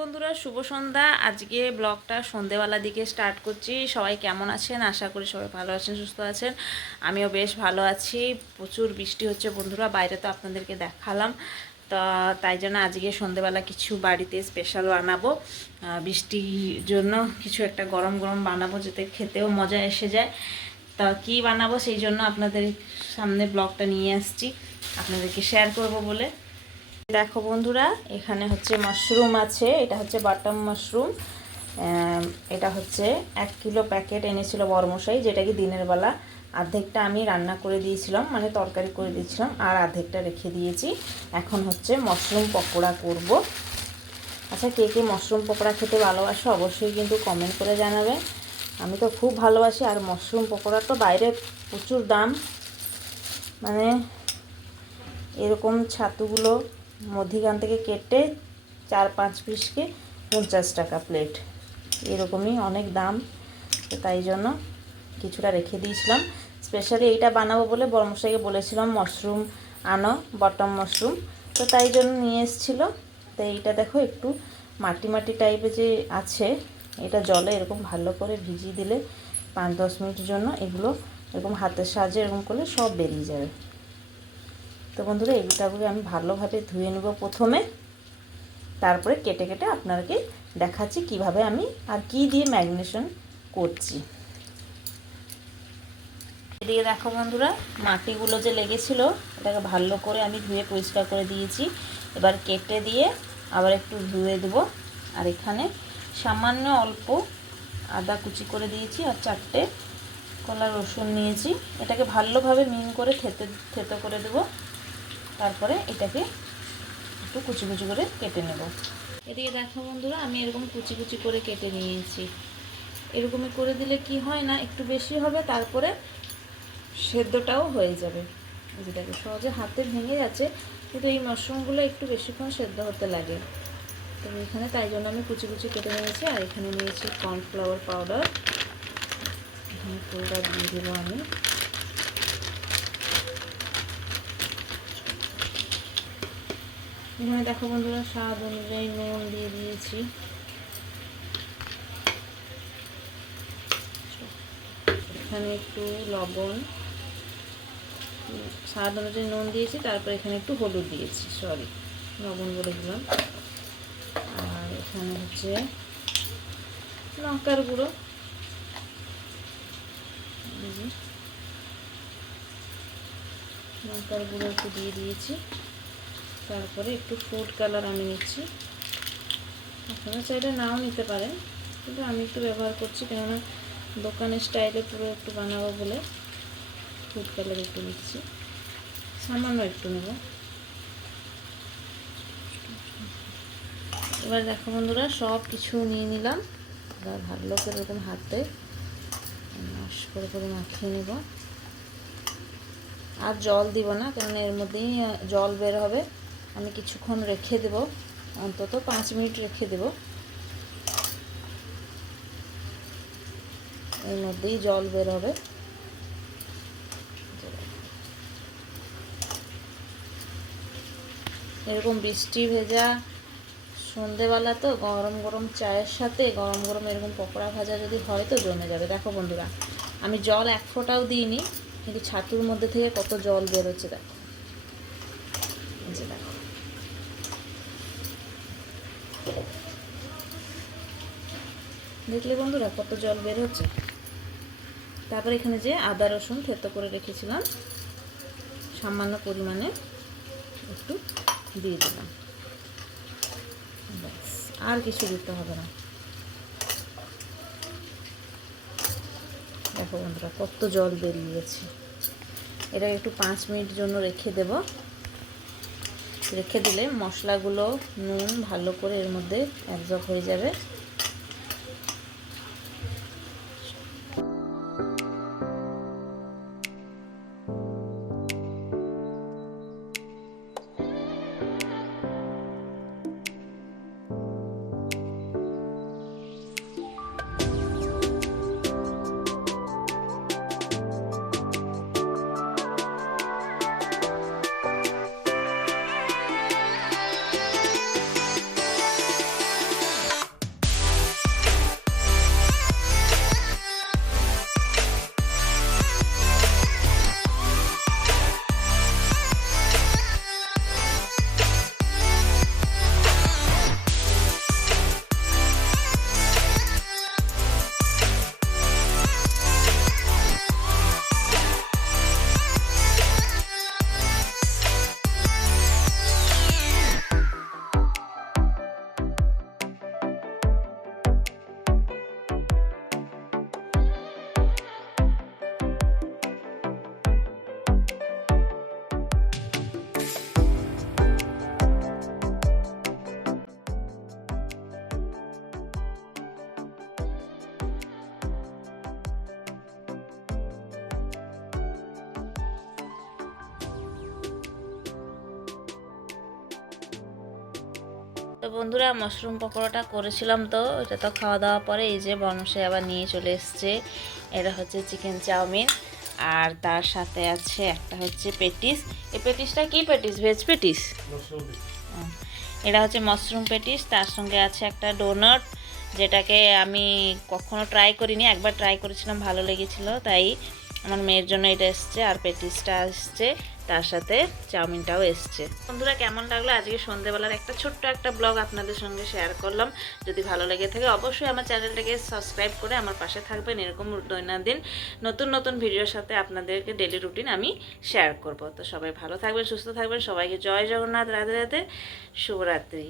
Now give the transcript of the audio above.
বন্ধুরা, শুভ সন্ধ্যা। আজকে ব্লগটা সন্ধেবেলা দিকে স্টার্ট করছি। সবাই কেমন আছেন? আশা করি সবাই ভালো আছেন, সুস্থ আছেন। আমিও বেশ ভালো আছি। প্রচুর বৃষ্টি হচ্ছে বন্ধুরা, বাইরে তো আপনাদেরকে দেখালাম। তা তাই জন্য আজকে সন্ধেবেলা কিছু বাড়িতে স্পেশাল বানাবো। বৃষ্টির জন্য কিছু একটা গরম গরম বানাবো, যাতে খেতেও মজা এসে যায়। তা কী বানাবো সেই জন্য আপনাদের সামনে ব্লগটা নিয়ে আসছি, আপনাদেরকে শেয়ার করব বলে। দেখো বন্ধুরা, এখানে হচ্ছে মাশরুম আছে। এটা হচ্ছে বাটাম মাশরুম। এটা হচ্ছে 1 কিলো প্যাকেট এনেছিল বড়মশাই, যেটা কি দিনের বেলা অর্ধেকটা আমি রান্না করে দিয়েছিলাম, মানে তরকারি করে দিয়েছিলাম, আর অর্ধেকটা রেখে দিয়েছি। এখন হচ্ছে মাশরুম পকোড়া করব। আচ্ছা, কে কে মাশরুম পকোড়া খেতে ভালোবাসো অবশ্যই কিন্তু কমেন্ট করে জানাবে। আমি তো খুব ভালোবাসি। আর মাশরুম পকোড়া তো বাইরে প্রচুর দাম, মানে এরকম ছাতুগুলো মধ্যিখান থেকে কেটে 4-5 পিসকে 50 টাকা প্লেট, এরকমই অনেক দাম। তো তাই জন্য কিছুটা রেখে দিয়েছিলাম। স্পেশালি এইটা বানাবো বলে বড়মশাইকে বলেছিলাম মাশরুম আনো, বটম মাশরুম। তো তাই জন্য নিয়ে এসেছিলো। তো এইটা দেখো একটু মাটি মাটি টাইপের যে আছে, এটা জলে এরকম ভালো করে ভিজিয়ে দিলে 5-10 মিনিটের জন্য এগুলো এরকম হাতের সাহায্যে এরকম করলে সব বেরিয়ে যাবে। তো বন্ধুরা, এগুলোকে আমি ভালোভাবে ধুয়ে নেব প্রথমে, তারপরে কেটে কেটে আপনাদেরকে দেখাচ্ছি কিভাবে আমি আর কি দিয়ে ম্যারিনেশন করছি। এদিকে দেখো বন্ধুরা, মাটিগুলো যে লেগেছিল এটাকে ভালো করে আমি ধুয়ে পরিষ্কার করে দিয়েছি। এবার কেটে দিয়ে আবার একটু ধুয়ে দেবো। আর এখানে সামান্য অল্প আদা কুচি করে দিয়েছি, আর 4টে কলা রসুন নিয়েছি। এটাকে ভালোভাবে মিহি করে থেতো করে দেবো। তারপরে এটাকে একটু কুচি কুচি করে কেটে নেব। এদিকে দেখো বন্ধুরা, আমি এরকম কুচি কুচি করে কেটে নিয়েছি। এরকমই করে দিলে কি হয় না, একটু বেশি হবে, তারপরে সেদ্ধটাও হয়ে যাবে। যেটাকে সহজে হাতে ভেঙে যাচ্ছে, কিন্তু এই মাশরুমগুলো একটু বেশিক্ষণ সেদ্ধ হতে লাগে। তো এখানে তাই জন্য আমি কুচি কুচি কেটে নিয়েছি। আর এখানে নিয়েছি কর্নফ্লাওয়ার পাউডার, এখানে পুরোটা দিয়ে দেবো আমি। এখানে দেখো বন্ধুরা, স্বাদ অনুযায়ী নুন দিয়ে দিয়েছি। এখানে একটু লবণ, স্বাদ অনুযায়ী নুন দিয়েছি। তারপর এখানে একটু হলুদ দিয়েছি, সরি লবণ বলে দিলাম। আর এখানে হচ্ছে লঙ্কার গুঁড়ো, লঙ্কার গুঁড়ো একটু দিয়ে দিয়েছি। তারপরে একটু ফুড কালার আমি নিচ্ছি। আপনারা চাইলে নাও নিতে পারেন, কিন্তু আমি একটু ব্যবহার করছি, কেননা দোকানের স্টাইলে পুরো একটু বানাবো বলে ফুড কালার একটু নিচ্ছি, সামান্য একটু নেব। এবার দেখো বন্ধুরা, সব কিছু নিয়ে নিলাম। এবার ভালো করে এরকম হাতে মাস করে করে মাখিয়ে নেব। আর জল দিব না, কারণ এর মধ্যেই জল বের হবে। আমি কিছুক্ষণ রেখে দেব, অন্তত 5 মিনিট রেখে দেব। এর মধ্যেই জল বের হবে। এরকম বৃষ্টি ভেজা সন্ধেবেলা তো গরম গরম চায়ের সাথে গরম গরম এরকম পকোড়া ভাজা যদি হয় তো জমে যাবে। দেখো বন্ধুরা, আমি জল 1 ফোঁটাও দিইনি, কিন্তু ছাতুর মধ্যে থেকে কত জল বেরোচ্ছে দেখো। দেখো, দেখলে বন্ধুরা কত জল বের হচ্ছে। তারপর এখানে যে আদা রসুন থেতো করে রেখেছিলাম সামান্য পরিমাণে একটু দিয়ে দিলাম, ব্যাস আর কিছু দিতে হবে না। দেখো বন্ধুরা কত জল বেরিয়ে গেছে। এটা একটু 5 মিনিট জন্য রেখে দেব। রেখে দিলে মশলাগুলো নুন ভালো করে এর মধ্যে অ্যাবজর্ব হয়ে যাবে। তো বন্ধুরা মাশরুম পকোড়াটা করেছিলাম, তো এটা তো খাওয়া দাওয়া পরে এই যে বনসে আবার নিয়ে চলে এসছে। এটা হচ্ছে চিকেন চাউমিন, আর তার সাথে আছে একটা হচ্ছে পেটিস। এই পেটিসটা কি পেটিস? Veg patties. এটা হচ্ছে মাশরুম পেটিস, তার সঙ্গে আছে একটা ডোনাট, যেটাকে আমি কখনো ট্রাই করিনি, একবার ট্রাই করেছিলাম, ভালো লেগেছিলো, তাই আমার মেয়ের জন্য এটা এসছে। আর পেটিসটা এসছে, তার সাথে চাউমিনটাও এসছে। বন্ধুরা কেমন লাগলো আজকে সন্ধেবেলার একটা ছোট্ট একটা ব্লগ আপনাদের সঙ্গে শেয়ার করলাম। যদি ভালো লেগে থাকে অবশ্যই আমার চ্যানেলটাকে সাবস্ক্রাইব করে আমার পাশে থাকবেন। এরকম দৈনন্দিন নতুন নতুন ভিডিওর সাথে আপনাদেরকে ডেলি রুটিন আমি শেয়ার করব। তো সবাই ভালো থাকবেন, সুস্থ থাকবেন। সবাইকে জয় জগন্নাথ, রাধে রাধে, শুভরাত্রি।